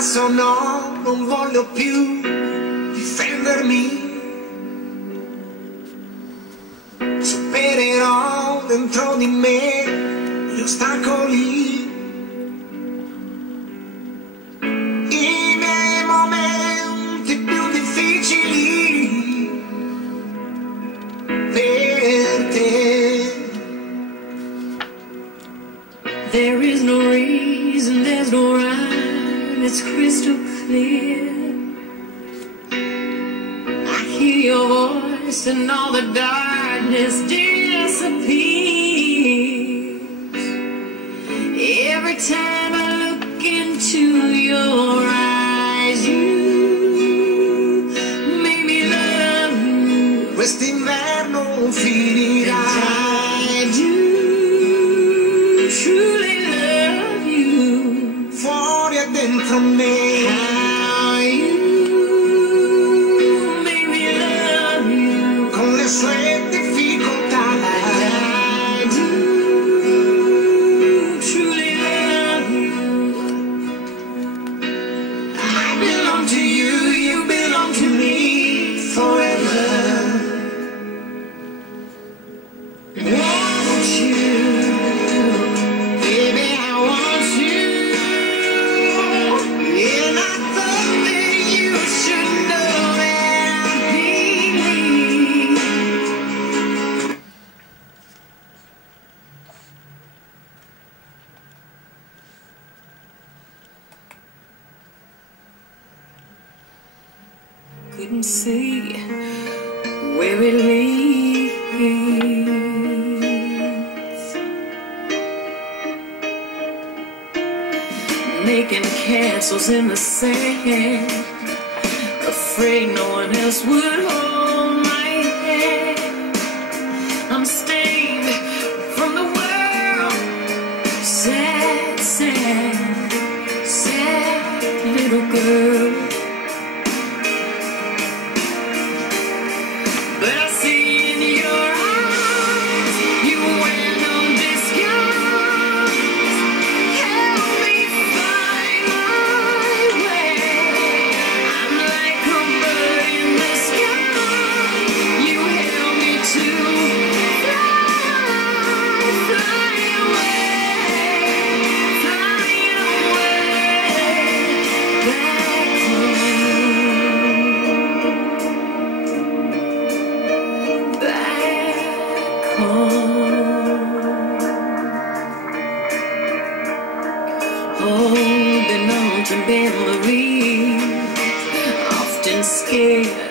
adesso no, non voglio più difendermi. Supererò dentro di me gli ostacoli. I miei momenti più difficili per te. There is no reason, there's no rhyme, it's crystal clear. I hear your voice and all the darkness disappears. Every time I look into your eyes, you make me love you. Quest'inverno finirà. I do truly love you. Fuori e dentro me. How you make me love you. Con le sue difficoltà. I do truly love you. I belong to you, you belong to me forever. Want you, baby, I want you. And I thought that you should know that I believe. Couldn't see where it leads. Making castles in the sand, afraid no one else would hold my hand. I'm stained from the world, sad, sad, sad little girl. But I see in your eyes, you wear no disguise. Help me find my way. I'm like a bird in the sky. You help me to fly away back home. Holding on to memories, often scared